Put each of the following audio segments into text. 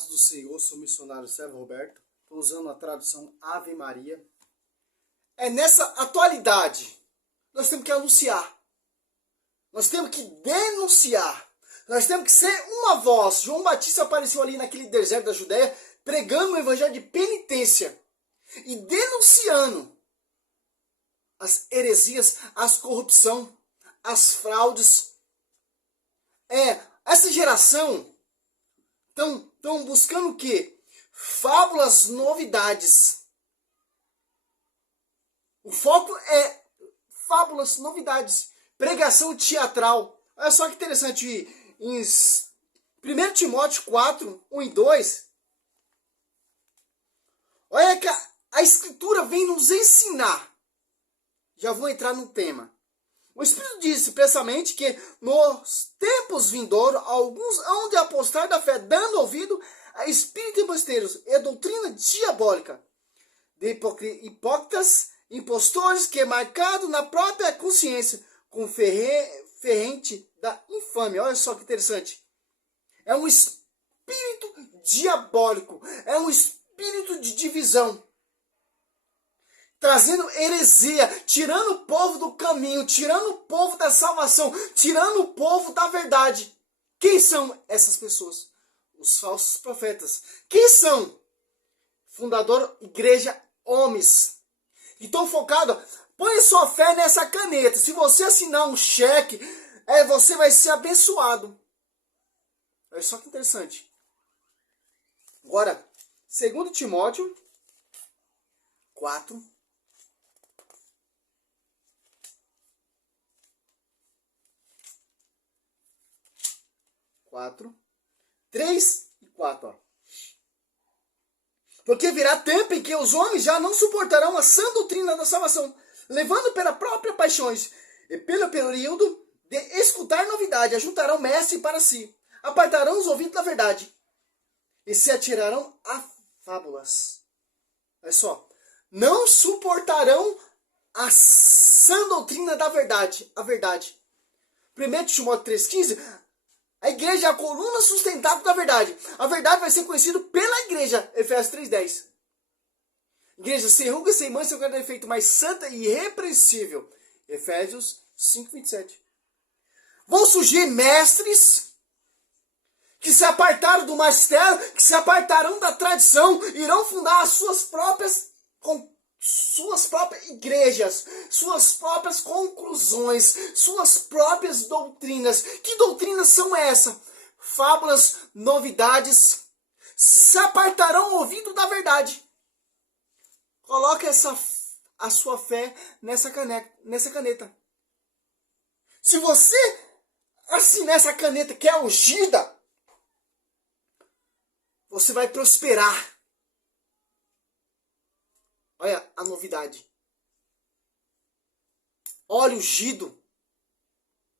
Paz do Senhor, sou o missionário Sérgio Roberto, estou usando a tradução Ave Maria. Nessa atualidade, nós temos que anunciar, nós temos que denunciar, nós temos que ser uma voz. João Batista apareceu ali naquele deserto da Judéia, pregando o evangelho de penitência e denunciando as heresias, as corrupção, as fraudes. Essa geração estão buscando o quê? Fábulas, novidades. O foco é fábulas, novidades. Pregação teatral. Olha só que interessante. Em 1 Timóteo 4, 1 e 2. Olha que a Escritura vem nos ensinar. Já vou entrar no tema. O Espírito diz expressamente que nos tempos vindouros, alguns hão de apostar da fé, dando ouvido a espíritos embusteiros e doutrina diabólica, de hipócritas, impostores que, marcado na própria consciência, com ferrente da infâmia. Olha só que interessante. É um espírito diabólico, é um espírito de divisão, trazendo heresia, tirando o povo do caminho, tirando o povo da salvação, tirando o povo da verdade. Quem são essas pessoas? Os falsos profetas. Quem são? Fundador, igreja, homens. E estão focados, põe sua fé nessa caneta. Se você assinar um cheque, você vai ser abençoado. Olha só que interessante. Agora, 2 Timóteo 4. 3 e 4. Ó. Porque virá tempo em que os homens já não suportarão a sã doutrina da salvação, levando pela própria paixões e pelo período de escutar novidade, ajuntarão mestre para si, apartarão os ouvidos da verdade e se atirarão a fábulas. Olha só, não suportarão a sã doutrina da verdade, a verdade. 1 Timóteo 3,15. A igreja é a coluna sustentável da verdade. A verdade vai ser conhecida pela igreja. Efésios 3,10. Igreja sem ruga, sem mancha, sem qualquer defeito, mas santa e irrepreensível. Efésios 5,27. Vão surgir mestres que se apartaram do magistério, que se apartarão da tradição, irão fundar as suas próprias igrejas, suas próprias conclusões, suas próprias doutrinas. Que doutrinas são essas? Fábulas, novidades, se apartarão o ouvido da verdade. Coloque a sua fé nessa caneta. Se você assinar essa caneta que é ungida, você vai prosperar. Olha a novidade. Óleo ungido.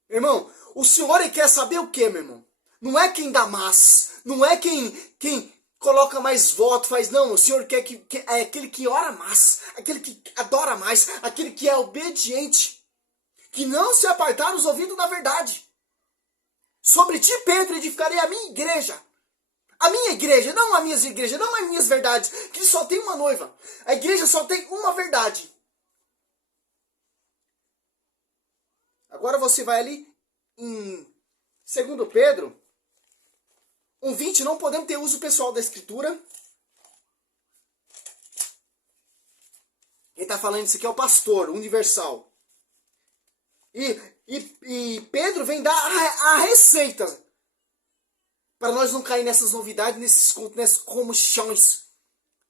Meu irmão, o Senhor quer saber o que, meu irmão? Não é quem dá mais. Não é quem coloca mais voto, faz. Não, o Senhor quer que é aquele que ora mais. Aquele que adora mais. Aquele que é obediente. Que não se apartar os ouvidos da verdade. Sobre ti, Pedro, edificarei a minha igreja. A minha igreja, não as minhas igrejas, não as minhas verdades, que só tem uma noiva. A igreja só tem uma verdade. Agora você vai ali em 2 Pedro 1,20, não podemos ter uso pessoal da escritura. Quem está falando isso aqui é o pastor universal. E Pedro vem dar a receita para nós não cair nessas novidades, nessas comichões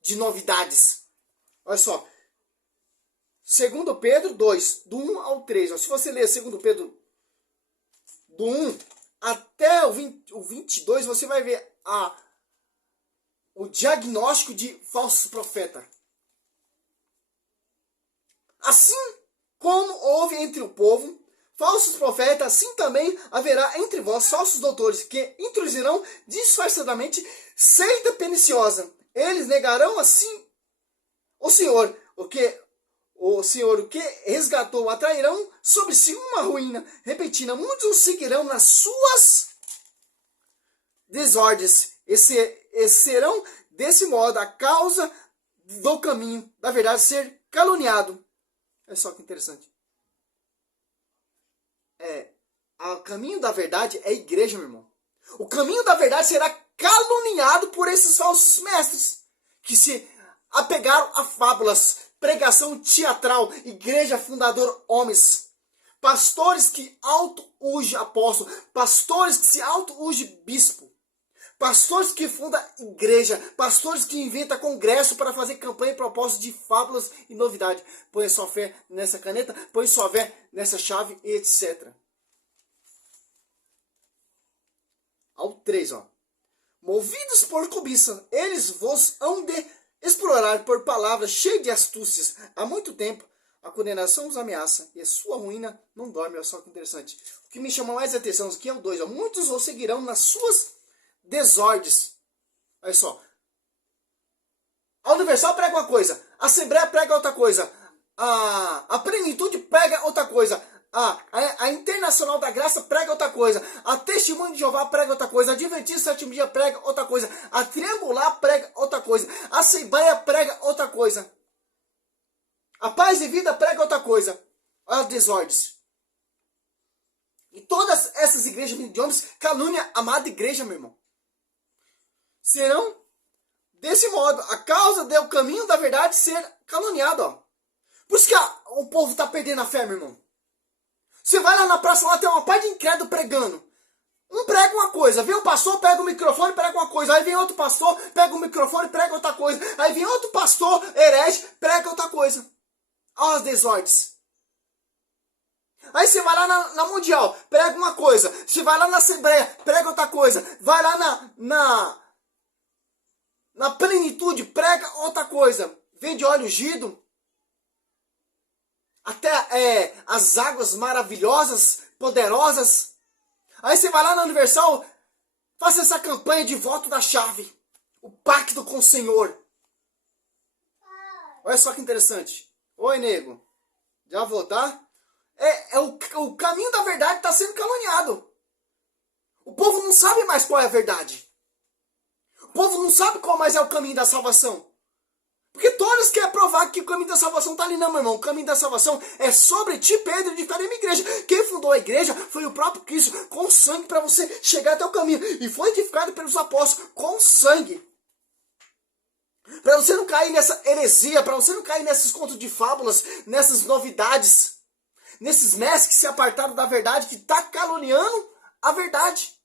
de novidades. Olha só. 2 Pedro 2, do 1 ao 3. Ó. Se você ler 2 Pedro do 1 até o 22, você vai ver o diagnóstico de falsos profetas. Assim como houve entre o povo falsos profetas, assim também haverá entre vós falsos doutores, que introduzirão disfarçadamente seita perniciosa. Eles negarão assim o Senhor, o que resgatou, atrairão sobre si uma ruína repentina. Muitos o seguirão nas suas desordens e serão desse modo a causa do caminho da verdade ser caluniado. É só que interessante. O caminho da verdade é a igreja, meu irmão. O caminho da verdade será caluniado por esses falsos mestres que se apegaram a fábulas, pregação teatral, igreja fundador homens, pastores que auto-ugem apóstolo, pastores que se auto-ugem bispo, pastores que fundam igreja, pastores que inventam congresso para fazer campanha e propósito de fábulas e novidade. Põe sua fé nessa caneta, põe sua fé nessa chave, etc. Ao 3, ó. Movidos por cobiça, eles vos hão de explorar por palavras cheias de astúcias. Há muito tempo, a condenação os ameaça e a sua ruína não dorme. Olha só que interessante. O que me chama mais a atenção aqui é o 2. Ó. Muitos os seguirão nas suas desordens. Olha só. A Universal prega uma coisa. A Assembleia prega outra coisa. A Plenitude prega outra coisa. A Internacional da Graça prega outra coisa. A Testemunho de Jeová prega outra coisa. A Adventista Sétimo Dia prega outra coisa. A Triangular prega outra coisa. A Assembleia prega outra coisa. A Paz e Vida prega outra coisa. Olha as desordens. E todas essas igrejas de homens caluniam a amada igreja, meu irmão. Serão desse modo a causa do caminho da verdade ser caluniado. Ó. Por isso que o povo está perdendo a fé, meu irmão. Você vai lá na praça, lá tem uma parte de incrédulo pregando. Um prega uma coisa, vem um pastor, pega o microfone e prega uma coisa. Aí vem outro pastor, pega o microfone e prega outra coisa. Aí vem outro pastor, herege, prega outra coisa. Olha as desordens. Aí você vai lá na Mundial, prega uma coisa. Você vai lá na Assembleia, prega outra coisa. Vai lá na Plenitude, prega outra coisa. Vem de óleo ungido. Até as águas maravilhosas, poderosas. Aí você vai lá na Universal, faça essa campanha de voto da chave. O pacto com o Senhor. Olha só que interessante. Oi, nego. Já vou, tá? O caminho da verdade está sendo caluniado. O povo não sabe mais qual é a verdade. O povo não sabe qual mais é o caminho da salvação. Porque todos querem provar que o caminho da salvação está ali, não, meu irmão. O caminho da salvação é sobre ti, Pedro, edificar uma igreja. Quem fundou a igreja foi o próprio Cristo, com sangue, para você chegar até o caminho. E foi edificado pelos apóstolos, com sangue. Para você não cair nessa heresia, para você não cair nesses contos de fábulas, nessas novidades, nesses mestres que se apartaram da verdade, que está caluniando a verdade.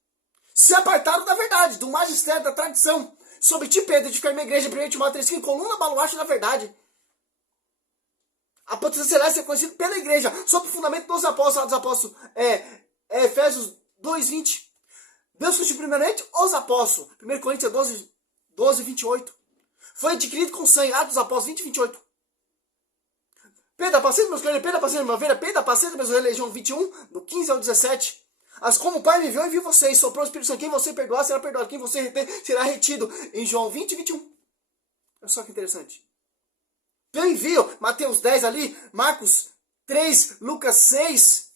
Se apartaram da verdade, do magistério, da tradição. Sobre ti, Pedro, edificar minha igreja, 1 Timóteo 3,15, coluna baluarte da verdade. A potência celeste é conhecida pela igreja, sob o fundamento dos apóstolos, Efésios 2,20. Deus constituiu primeiramente os apóstolos, 1 Coríntios 12, 28. Foi adquirido com sangue, Atos dos Apóstolos 20, 28. Pedro, apacenta meus correios, Pedro, apacenta minha ovelha, Pedro, apacenta meus ovelhas, João 21, do 15 ao 17. As como o Pai me enviou, enviou vocês. Soprou o Espírito Santo. Quem você perdoar, será perdoado. Quem você reter, será retido. Em João 20, 21. Olha só que interessante. Eu envio, Mateus 10 ali, Marcos 3, Lucas 6.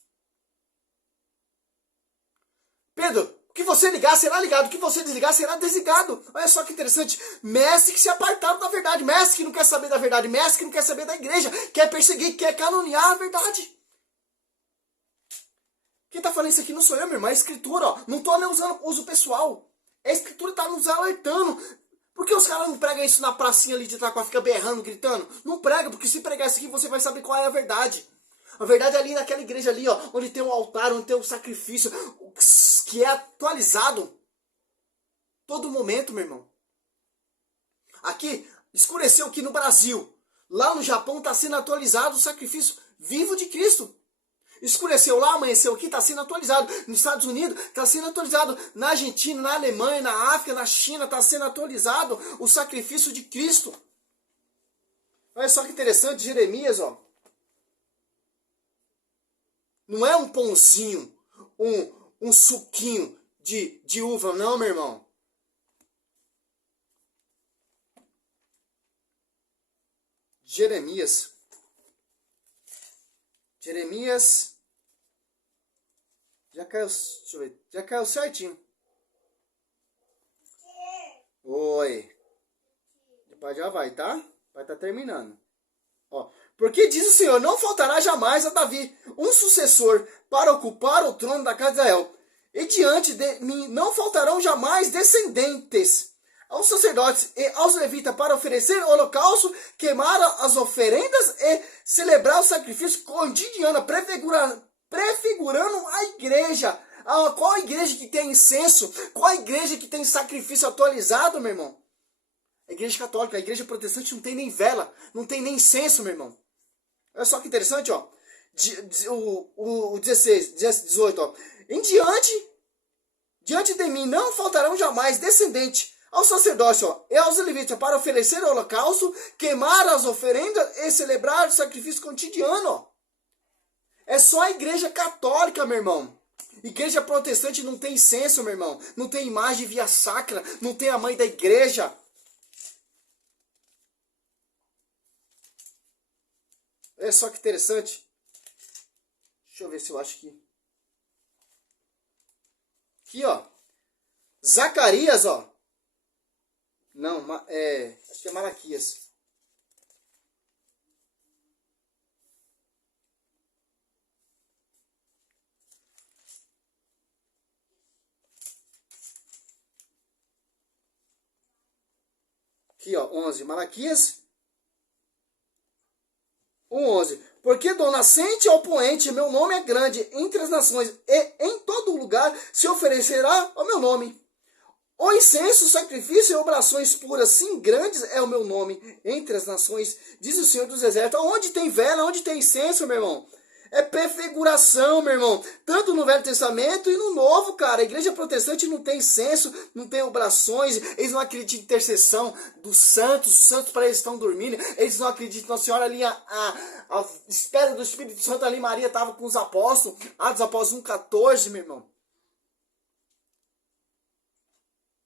Pedro, o que você ligar será ligado. O que você desligar será desligado. Olha só que interessante. Mestre que se apartaram da verdade. Mestre que não quer saber da verdade. Mestre que não quer saber da igreja. Quer perseguir, quer caluniar a verdade. Quem tá falando isso aqui não sou eu, meu irmão. É a escritura, ó. Não tô usando uso pessoal. A escritura tá nos alertando. Por que os caras não pregam isso na pracinha ali de Itaquá, fica berrando, gritando? Não prega, porque se pregar isso aqui, você vai saber qual é a verdade. A verdade é ali naquela igreja ali, ó, onde tem um altar, onde tem um sacrifício, que é atualizado todo momento, meu irmão. Aqui, escureceu aqui no Brasil. Lá no Japão está sendo atualizado o sacrifício vivo de Cristo. Escureceu lá, amanheceu aqui, está sendo atualizado. Nos Estados Unidos está sendo atualizado. Na Argentina, na Alemanha, na África, na China está sendo atualizado o sacrifício de Cristo. Olha só que interessante, Jeremias, ó. Não é um pãozinho, um suquinho de uva, não, meu irmão. Jeremias. Já caiu certinho. já vai, tá? Vai estar terminando. Ó, porque diz o Senhor, não faltará jamais a Davi um sucessor para ocupar o trono da casa de Israel. E diante de mim não faltarão jamais descendentes aos sacerdotes e aos levitas para oferecer o holocausto, queimar as oferendas e celebrar o sacrifício cotidiano, prefigurando a igreja. Qual a igreja que tem incenso? Qual a igreja que tem sacrifício atualizado, meu irmão? A igreja católica, a igreja protestante não tem nem vela, não tem nem incenso, meu irmão. Olha só que interessante, ó. O 16, 18, ó. Diante de mim não faltarão jamais descendentes aos sacerdotes, ó, e aos levitas para oferecer o holocausto, queimar as oferendas e celebrar o sacrifício cotidiano, ó. É só a igreja católica, meu irmão. Igreja protestante não tem incenso, meu irmão. Não tem imagem via sacra, não tem a mãe da igreja. Olha só que interessante. Deixa eu ver se eu acho que... Aqui, ó. Zacarias, ó. Não, acho que é Malaquias. Aqui, ó, 11. Malaquias 1:11. Porque do nascente ao poente meu nome é grande entre as nações, e em todo lugar se oferecerá o meu nome. O incenso, sacrifício e oblações puras, sim, grandes é o meu nome entre as nações, diz o Senhor dos Exércitos. Onde tem vela, onde tem incenso, meu irmão? É prefiguração, meu irmão. Tanto no Velho Testamento e no Novo, cara. A igreja protestante não tem incenso, não tem oblações, eles não acreditam em intercessão dos santos, os santos para eles estão dormindo, eles não acreditam. A senhora ali, a espera do Espírito Santo ali, Maria estava com os apóstolos, Atos Apóstolos 1:14, meu irmão.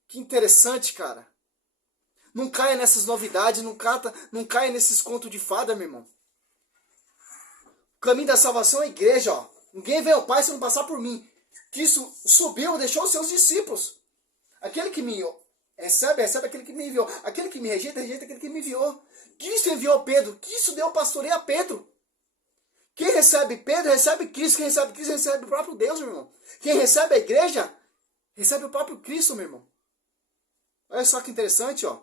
Que interessante, cara. Não caia nessas novidades, não caia nesses contos de fada, meu irmão. O caminho da salvação é a igreja, ó. Ninguém vem ao Pai se não passar por mim. Cristo subiu, deixou os seus discípulos. Aquele que me recebe aquele que me enviou. Aquele que me rejeita aquele que me enviou. Cristo enviou Pedro. Cristo deu pastoreio a Pedro. Quem recebe Pedro, recebe Cristo. Quem recebe Cristo, recebe o próprio Deus, meu irmão. Quem recebe a igreja, recebe o próprio Cristo, meu irmão. Olha só que interessante, ó.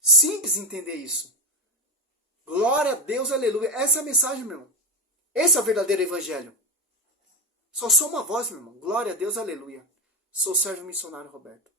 Simples entender isso. Glória a Deus, aleluia. Essa é a mensagem, meu irmão. Esse é o verdadeiro evangelho. Só sou uma voz, meu irmão. Glória a Deus, aleluia. Sou o servo missionário Roberto.